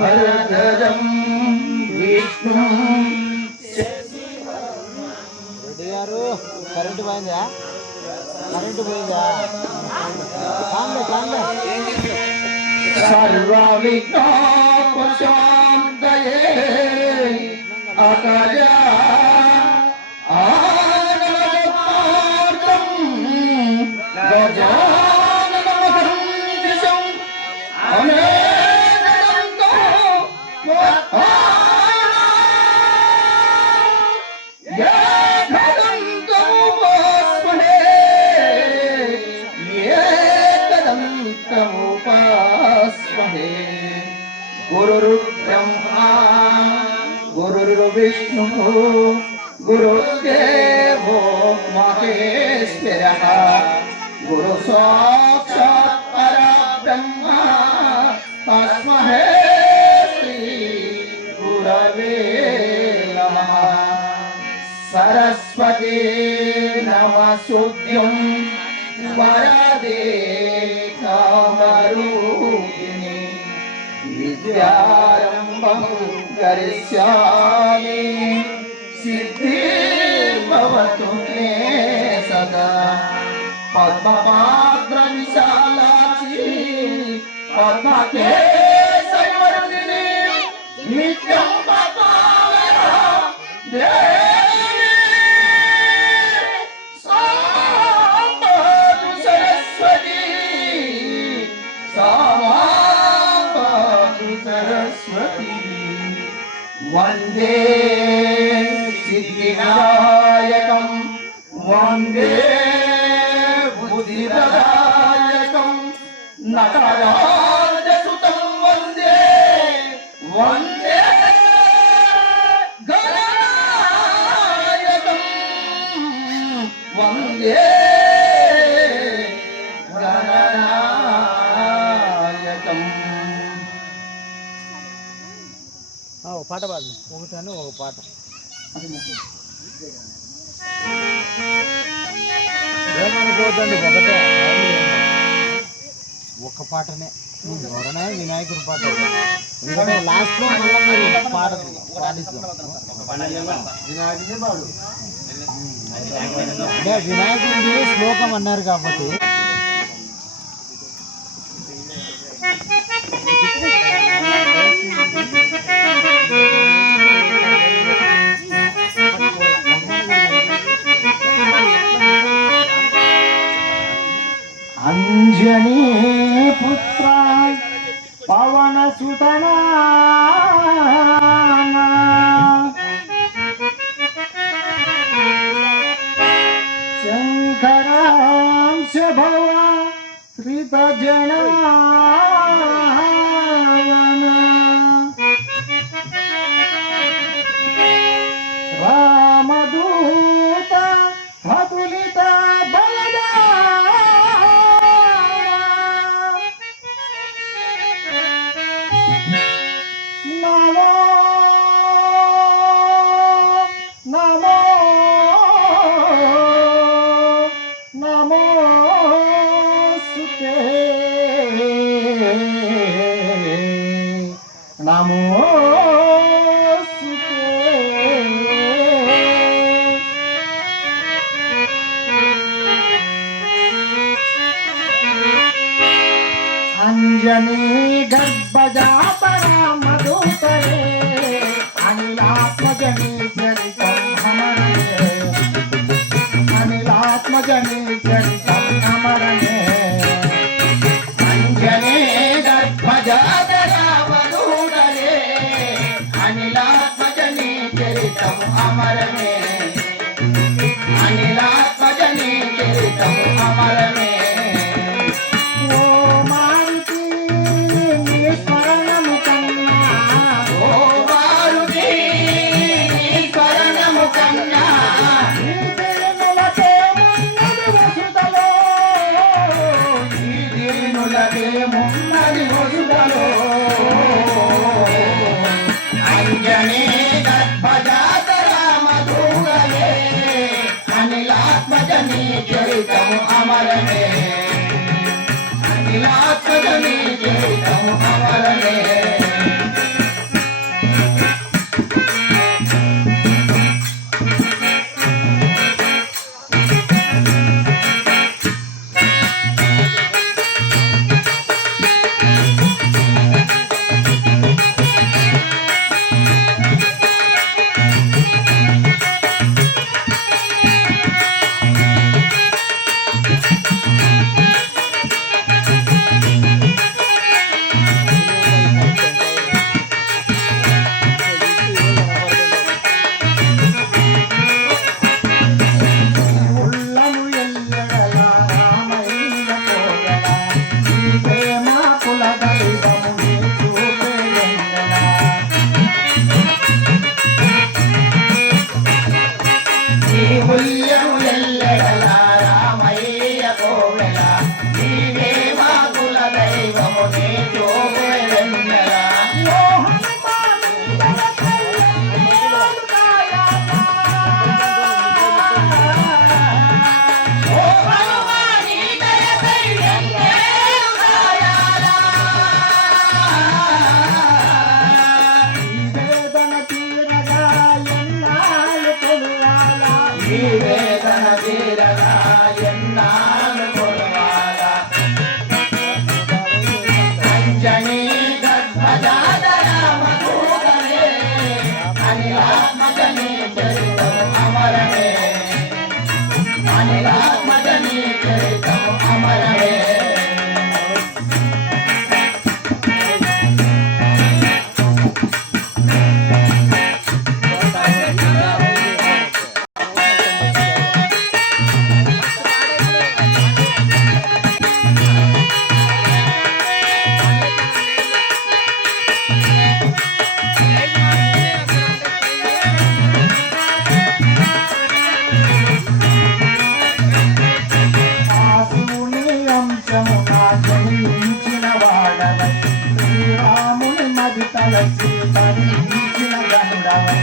భరతరం విష్ణు రెడ్డి గారు కరెంటు పోయిందా? కరెంటు పోయిందా? సర్వ విఘ్నోపశాంతయే అకజా ఆనందమార్గం గజాననమకరం దిశం అనేనంతో उपास्महे गुरुर्ब्रह्मा गुरुर्विष्णुः गुरुर्देवो महेश्वरः गुरु साक्षात् परब्रह्म तस्मै श्री गुरवे नमः सरस्वती नमस्तुभ्यं वरदे कामरूपिणी विद्यारम्भं करिष्यामि सिद्धिर्भवतु मे सदा पद्मपात्रविशालाक्षी पद्मकेशवर्धिनी नित्यं पद्मालया वंदे सिद्धिविनायकं वंदे बुद्धिप्रदायकं नटराजसुतं वंदे वंदे गणनायकं वंदे गणनायकं ఒక పాట పాడు, ఒకటాను ఒక పాట. ఏమనుకోవద్దండి, ఒకటే ఒక్క పాటనే ఎవరైనా వినాయకుడి పాట. ఎందుకంటే లాస్ట్లో మళ్ళీ మీరు పాట పాడిస్తాం. అంటే వినాయకుడి శ్లోకం అన్నారు కాబట్టి अंजनी पुत्र पवन सुतना शंकरांश भवा श्रित जना रामदूत भतुलित बलदा नमो नमो नमो सुते नमो अंजनी गर्भजात रामदूतरे अनिलात्मजनी चरितं अमरणे अनिलात्मजनी चरितं अमरणे अंजनी गर्भजात रामदूतरे अनिलात्मजनी चरितं अमरणे अनिलात्मजनी चरितं अमरणे अंजनी गर्भजात रामदूतरे अनिलात्मजनी चरितं अमरणे अनिलात्मजनी చరితము అమరమే ఉల్లము ఎల్లెడల రామయ్య కోవెల ఈ ప్రేమ కుల దైవము నీ చూపే వెన్నెల ఈ ఉల్యము ఎల్లెడల రామయ్య కోవెల నీవే మా కుల దైవము నీ జోగే వెన్నెల ఓ హనుమాని దయపై ఎన్నేలు గాయాలా. వేదన తీరగా ఎన్నాళ్ళు కొలువాలా ఈ వేదన తీరగా ఎన్నాళ్ళు కొలవాలా. అంజనీ గర్భజాత రామదూతనే అనిలాత్మజనీ చరితము అమరమే అనిలాత్మజనీ చరితము అమరమే ఆశుని అంశమున జయించిన వాడవై శ్రీరాముని మది తలచి తరించిన గనుడవై